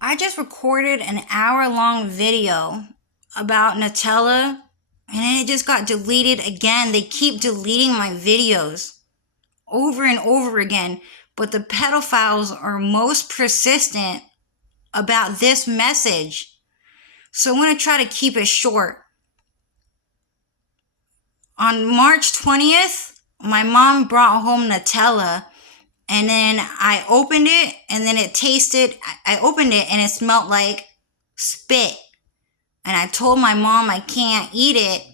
I just recorded an hour-long video about Nutella and then it just got deleted again. They keep deleting my videos over and over again, but the pedophiles are most persistent about this message. So I'm going to try to keep it short. On March 20th, my mom brought home Nutella and then I opened it and then I opened it and it smelled like spit. And I told my mom I can't eat it.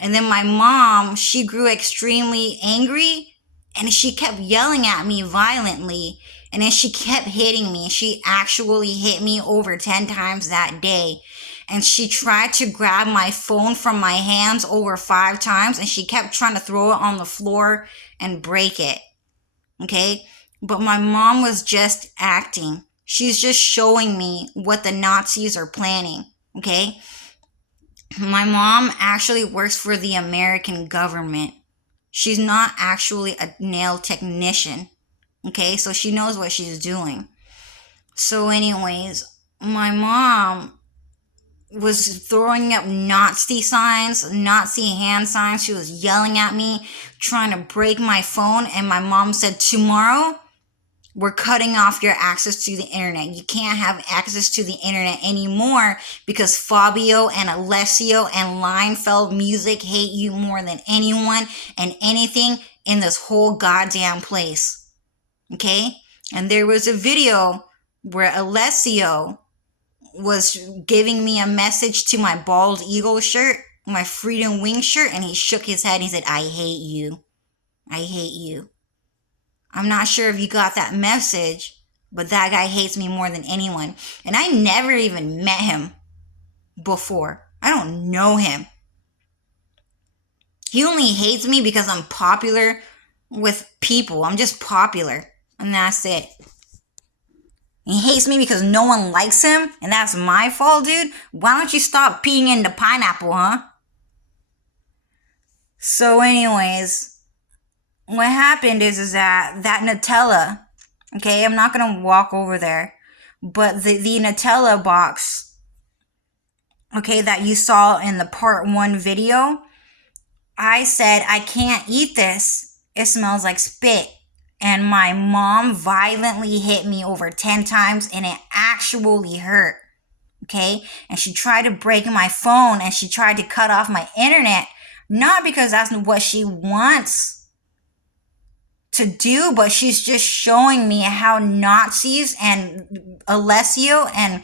And then my mom, she grew extremely angry and she kept yelling at me violently. And then she kept hitting me. She actually hit me over 10 times that day. And she tried to grab my phone from my hands over 5 times and she kept trying to throw it on the floor and break it. Okay? But my mom was just acting. She's just showing me what the Nazis are planning. Okay? My mom actually works for the American government. She's not actually a nail technician. Okay, so she knows what she's doing. So, anyways, my mom was throwing up Nazi signs, Nazi hand signs. She was yelling at me, trying to break my phone. And my mom said, tomorrow, we're cutting off your access to the internet. You can't have access to the internet anymore because Fabio and Alessio and Leinfeld Music hate you more than anyone and anything in this whole goddamn place. Okay? And there was a video where Alessio was giving me a message to my bald eagle shirt, my freedom wing shirt, and he shook his head and he said, I hate you. I hate you. I'm not sure if you got that message, but that guy hates me more than anyone. And I never even met him before. I don't know him. He only hates me because I'm popular with people. I'm just popular. And that's it. He hates me because no one likes him, and that's my fault, dude. Why don't you stop peeing in the pineapple, huh? So anyways, what happened is that Nutella, okay, I'm not going to walk over there, but the Nutella box, okay, that you saw in the part 1 video, I said, I can't eat this. It smells like spit. And my mom violently hit me over 10 times and it actually hurt. Okay? And she tried to break my phone and she tried to cut off my internet. Not because that's what she wants to do, but she's just showing me how Nazis and Alessio and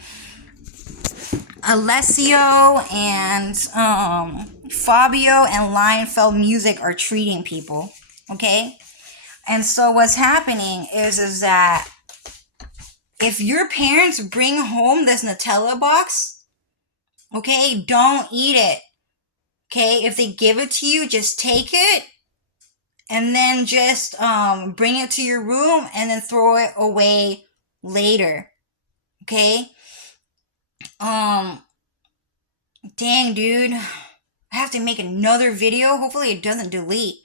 Fabio and Leinfeld Music are treating people. Okay? And so what's happening is that if your parents bring home this Nutella box, okay, don't eat it. Okay, if they give it to you, just take it and then just bring it to your room and then throw it away later. Okay? Dang, dude. I have to make another video. Hopefully it doesn't delete.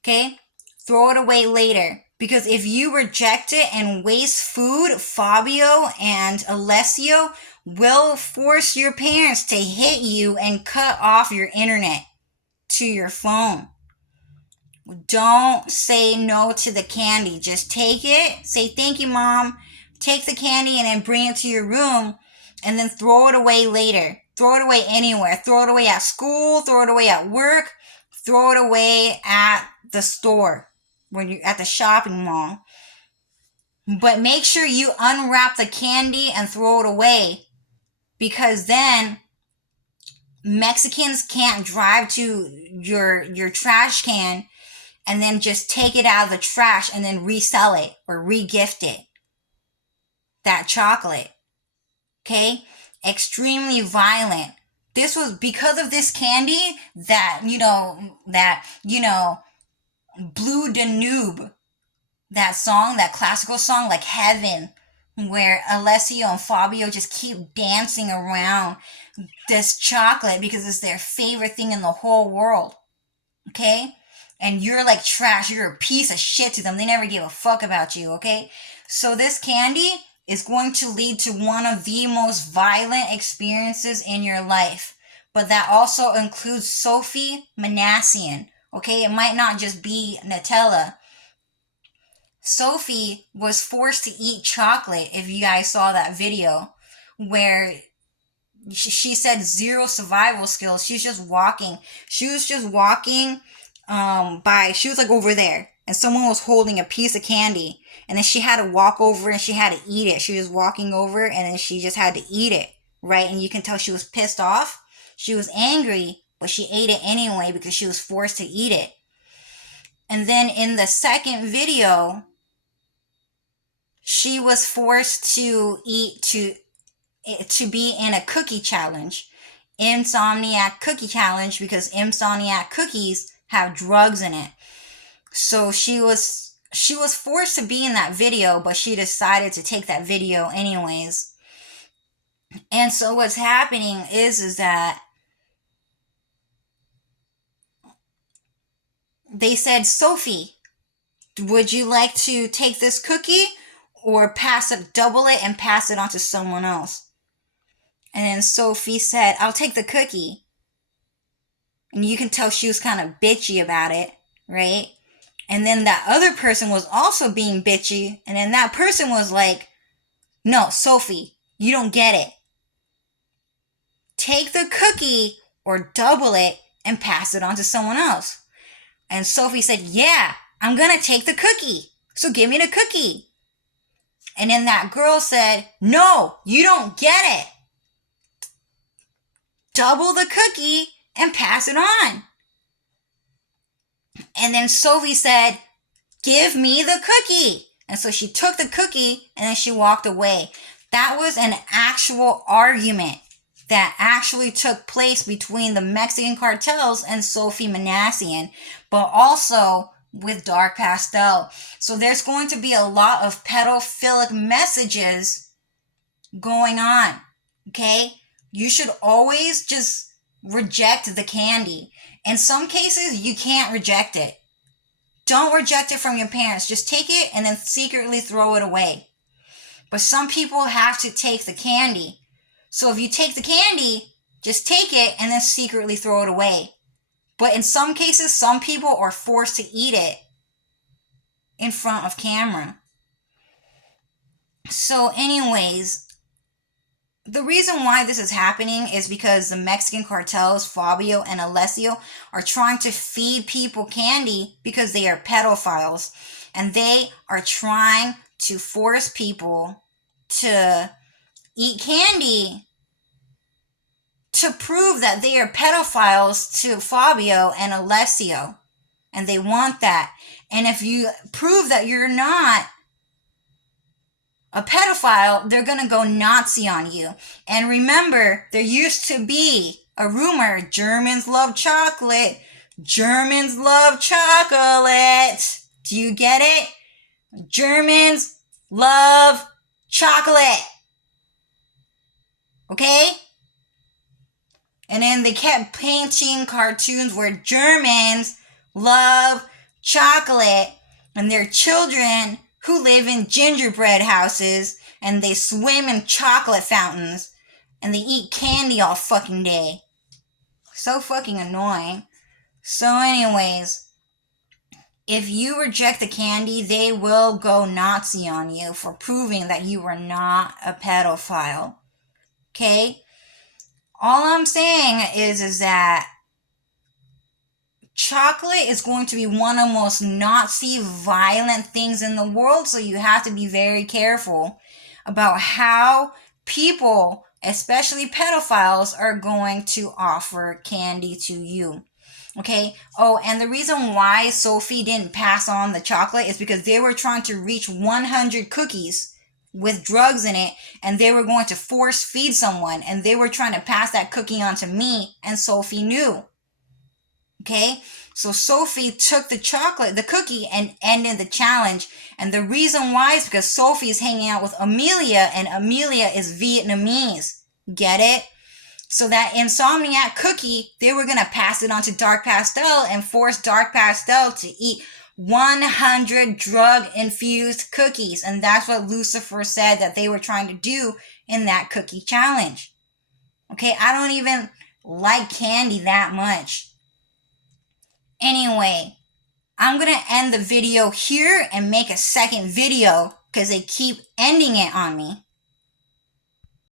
Okay? Throw it away later. Because if you reject it and waste food, Fabio and Alessio will force your parents to hit you and cut off your internet to your phone. Don't say no to the candy. Just take it. Say, thank you, Mom. Take the candy and then bring it to your room and then throw it away later. Throw it away anywhere. Throw it away at school. Throw it away at work. Throw it away at the store when you're at the shopping mall. But make sure you unwrap the candy and throw it away, because then Mexicans can't drive to your trash can and then just take it out of the trash and then resell it or re-gift it. That chocolate. Okay? Extremely violent. This was because of this candy that Blue Danube, that song, that classical song like Heaven, where Alessio and Fabio just keep dancing around this chocolate because it's their favorite thing in the whole world. Okay? And you're like trash. You're a piece of shit to them. They never give a fuck about you, okay? So this candy is going to lead to one of the most violent experiences in your life. But that also includes Sophie Manassian. Okay, it might not just be Nutella. Sophie was forced to eat chocolate, if you guys saw that video, where she said zero survival skills. She's just walking. She was just walking she was like over there, and someone was holding a piece of candy, and then she had to walk over and she had to eat it. She was walking over and then she just had to eat it, right? And you can tell she was pissed off. She was angry, but she ate it anyway because she was forced to eat it. And then in the second video, she was forced to be in a cookie challenge, Insomniac cookie challenge, because Insomniac cookies have drugs in it. So she was forced to be in that video, but she decided to take that video anyways. And so what's happening is that they said, Sophie, would you like to take this cookie or double it and pass it on to someone else? And then Sophie said, I'll take the cookie. And you can tell she was kind of bitchy about it, right? And then that other person was also being bitchy. And then that person was like, no, Sophie, you don't get it. Take the cookie or double it and pass it on to someone else. And Sophie said, yeah, I'm going to take the cookie. So give me the cookie. And then that girl said, no, you don't get it. Double the cookie and pass it on. And then Sophie said, give me the cookie. And so she took the cookie and then she walked away. That was an actual argument that actually took place between the Mexican cartels and Sophie Manassian, but also with Dark Pastel. So there's going to be a lot of pedophilic messages going on, okay? You should always just reject the candy. In some cases, you can't reject it. Don't reject it from your parents. Just take it and then secretly throw it away. But some people have to take the candy. So if you take the candy, just take it and then secretly throw it away. But in some cases, some people are forced to eat it in front of camera. So anyways, the reason why this is happening is because the Mexican cartels, Fabio and Alessio, are trying to feed people candy because they are pedophiles. And they are trying to force people to eat candy to prove that they are pedophiles to Fabio and Alessio. And they want that. And if you prove that you're not a pedophile, they're going to go Nazi on you. And remember, there used to be a rumor, Germans love chocolate. Germans love chocolate. Do you get it? Germans love chocolate. Okay? And then they kept painting cartoons where Germans love chocolate and their children who live in gingerbread houses and they swim in chocolate fountains and they eat candy all fucking day. So fucking annoying. So anyways, if you reject the candy, they will go Nazi on you for proving that you are not a pedophile. Okay? All I'm saying is that chocolate is going to be one of the most Nazi violent things in the world, so you have to be very careful about how people, especially pedophiles, are going to offer candy to you. Okay? Oh, and the reason why Sophie didn't pass on the chocolate is because they were trying to reach 100 cookies with drugs in it, and they were going to force feed someone, and they were trying to pass that cookie on to me, and Sophie knew. Okay? So Sophie took the cookie, and ended the challenge. And the reason why is because Sophie is hanging out with Amelia, and Amelia is Vietnamese. Get it? So that Insomniac cookie, they were going to pass it on to Dark Pastel and force Dark Pastel to eat 100 drug-infused cookies. And that's what Lucifer said that they were trying to do in that cookie challenge. Okay, I don't even like candy that much. Anyway, I'm going to end the video here and make a second video because they keep ending it on me.